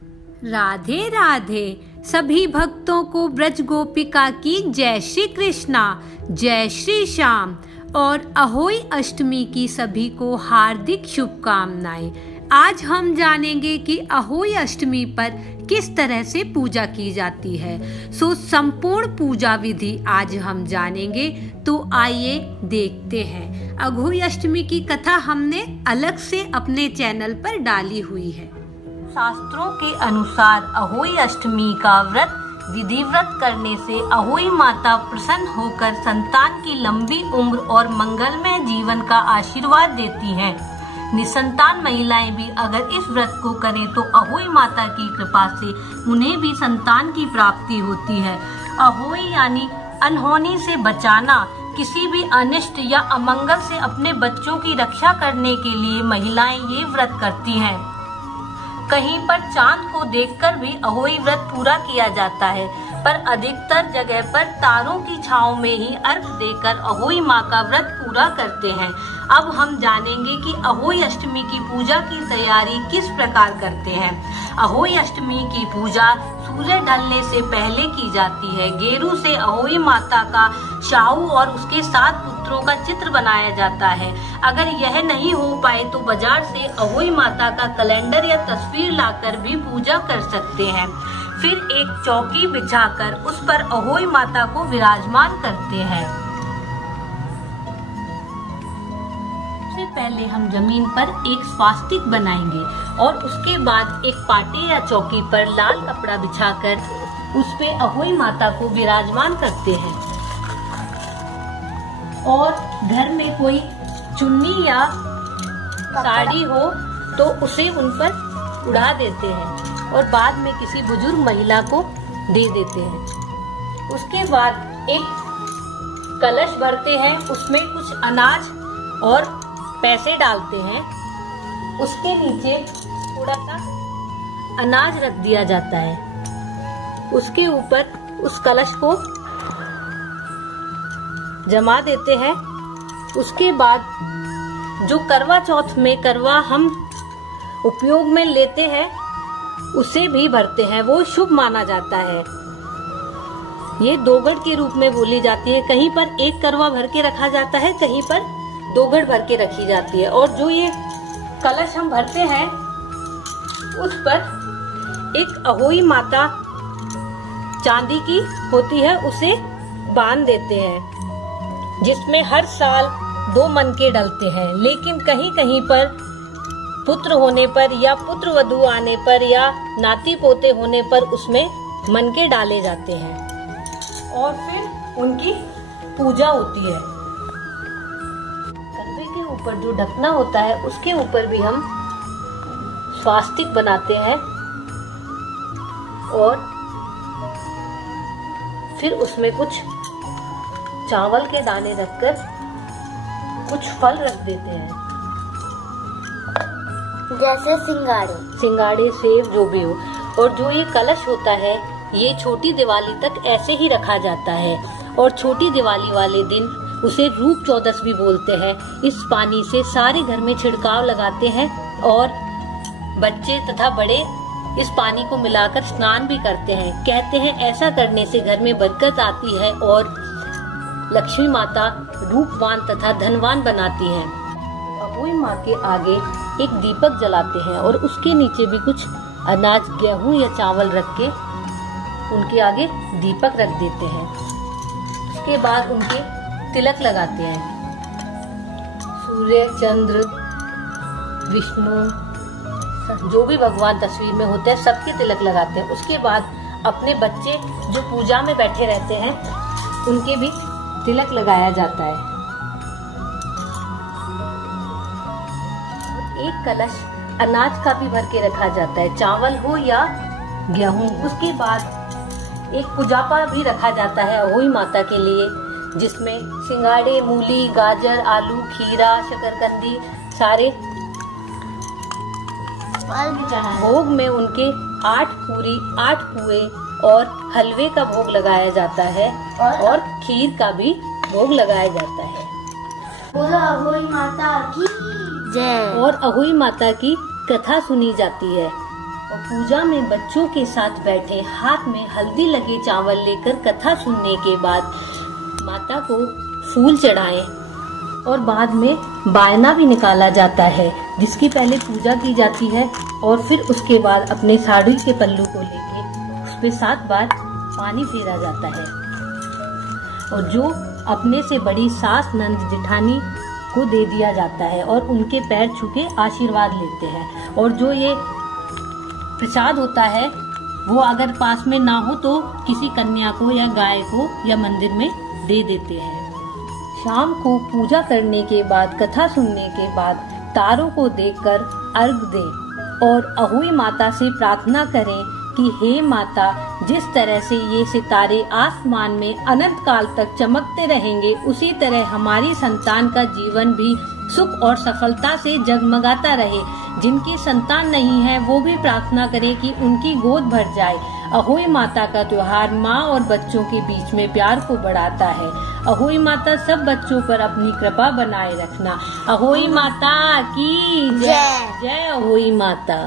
राधे राधे। सभी भक्तों को ब्रज गोपिका की जय श्री कृष्णा, जय श्री श्याम और अहोई अष्टमी की सभी को हार्दिक शुभकामनाएं। आज हम जानेंगे कि अहोई अष्टमी पर किस तरह से पूजा की जाती है। संपूर्ण पूजा विधि आज हम जानेंगे, तो आइए देखते हैं। अहोई अष्टमी की कथा हमने अलग से अपने चैनल पर डाली हुई है। शास्त्रों के अनुसार अहोई अष्टमी का व्रत विधि व्रत करने से अहोई माता प्रसन्न होकर संतान की लंबी उम्र और मंगलमय जीवन का आशीर्वाद देती हैं। निसंतान महिलाएं भी अगर इस व्रत को करें तो अहोई माता की कृपा से उन्हें भी संतान की प्राप्ति होती है। अहोई यानी अनहोनी से बचाना। किसी भी अनिष्ट या अमंगल से अपने बच्चों की रक्षा करने के लिए महिलाएं ये व्रत करती हैं। कहीं पर चांद को देखकर भी अहोई व्रत पूरा किया जाता है, पर अधिकतर जगह पर तारों की छांव में ही अर्घ देकर अहोई माँ का व्रत पूरा करते हैं। अब हम जानेंगे कि अहोई अष्टमी की पूजा की तैयारी किस प्रकार करते हैं। अहोई अष्टमी की पूजा सूर्य ढलने से पहले की जाती है। गेरू से अहोई माता का शाहू और उसके 7 पुत्रों का चित्र बनाया जाता है। अगर यह नहीं हो पाए तो बाजार से अहोई माता का कैलेंडर या तस्वीर लाकर भी पूजा कर सकते हैं। फिर एक चौकी बिछाकर उस पर अहोई माता को विराजमान करते हैं। सबसे पहले हम जमीन पर एक स्वास्तिक बनाएंगे और उसके बाद एक पाटे या चौकी पर लाल कपड़ा बिछाकर उस पे अहोई माता को विराजमान करते हैं। और घर में कोई चुन्नी या साड़ी हो तो उसे उन पर उड़ा देते हैं और बाद में किसी बुजुर्ग महिला को दे देते हैं। उसके बाद एक कलश भरते हैं, उसमें कुछ अनाज और पैसे डालते हैं। उसके नीचे थोड़ा सा अनाज रख दिया जाता है। उसके ऊपर उस कलश को जमा देते हैं। उसके बाद जो करवा चौथ में करवा हम उपयोग में लेते हैं उसे भी भरते हैं, वो शुभ माना जाता है। ये दोगड़ के रूप में बोली जाती है। कहीं पर एक करवा भर के रखा जाता है, कहीं पर दोगड़ भर के रखी जाती है। और जो ये कलश हम भरते हैं उस पर एक अहोई माता चांदी की होती है, उसे बांध देते हैं, जिसमें हर साल 2 मनके डलते हैं। लेकिन कहीं कहीं पर पुत्र होने पर या पुत्र वधू आने पर या नाती पोते होने पर उसमें मनके डाले जाते हैं और फिर उनकी पूजा होती है। करवे के ऊपर जो ढकना होता है उसके ऊपर भी हम स्वास्तिक बनाते हैं और फिर उसमें कुछ चावल के दाने रखकर कुछ फल रख देते हैं, जैसे सिंगाड़े सेब जो भी हो। और जो ये कलश होता है ये छोटी दिवाली तक ऐसे ही रखा जाता है और छोटी दिवाली वाले दिन उसे रूप चौदस भी बोलते हैं। इस पानी से सारे घर में छिड़काव लगाते हैं और बच्चे तथा बड़े इस पानी को मिलाकर स्नान भी करते हैं। कहते हैं ऐसा करने से घर में बरकत आती है और लक्ष्मी माता रूपवान तथा धनवान बनाती हैं। अहोई माँ के आगे एक दीपक जलाते हैं और उसके नीचे भी कुछ अनाज, गेहूं या चावल रख के उनके आगे दीपक रख देते हैं। उसके बाद उनके तिलक लगाते हैं। सूर्य, चंद्र, विष्णु, जो भी भगवान तस्वीर में होते हैं सबके तिलक लगाते हैं। उसके बाद अपने बच्चे जो पूजा में बैठे रहते हैं उनके भी तिलक लगाया जाता है। एक कलश अनाज का भी भर के रखा जाता है, चावल हो या गेहूं। उसके बाद एक पूजापा भी रखा जाता है अहोई माता के लिए, जिसमें सिंगाड़े, मूली, गाजर, आलू, खीरा, शकरकंदी सारे भोग में उनके 8 पूरी, 8 पुए और हलवे का भोग लगाया जाता है और खीर का भी भोग लगाया जाता है। बोलो अहोई माता की जय। और अहोई माता की कथा सुनी जाती है। और पूजा में बच्चों के साथ बैठे हाथ में हल्दी लगे चावल लेकर कथा सुनने के बाद माता को फूल चढ़ाएं और बाद में बायना भी निकाला जाता है, जिसकी पहले पूजा की जाती है और फिर उसके बाद अपने साड़ी के पल्लू को लेके उस पे 7 बार पानी फेरा जाता है और जो अपने से बड़ी सास नंद जेठानी को दे दिया जाता है और उनके पैर छू के आशीर्वाद लेते हैं। और जो ये प्रसाद होता है वो अगर पास में ना हो तो किसी कन्या को या गाय को या मंदिर में दे देते हैं। शाम को पूजा करने के बाद, कथा सुनने के बाद तारों को देखकर अर्घ दें और अहोई माता से प्रार्थना करें कि हे माता, जिस तरह से ये सितारे आसमान में अनंत काल तक चमकते रहेंगे, उसी तरह हमारी संतान का जीवन भी सुख और सफलता से जगमगाता रहे। जिनकी संतान नहीं है वो भी प्रार्थना करें कि उनकी गोद भर जाए। अहोई माता का त्योहार माँ और बच्चों के बीच में प्यार को बढ़ाता है। अहोई माता सब बच्चों पर अपनी कृपा बनाए रखना। अहोई माता की जय। जय अहोई माता।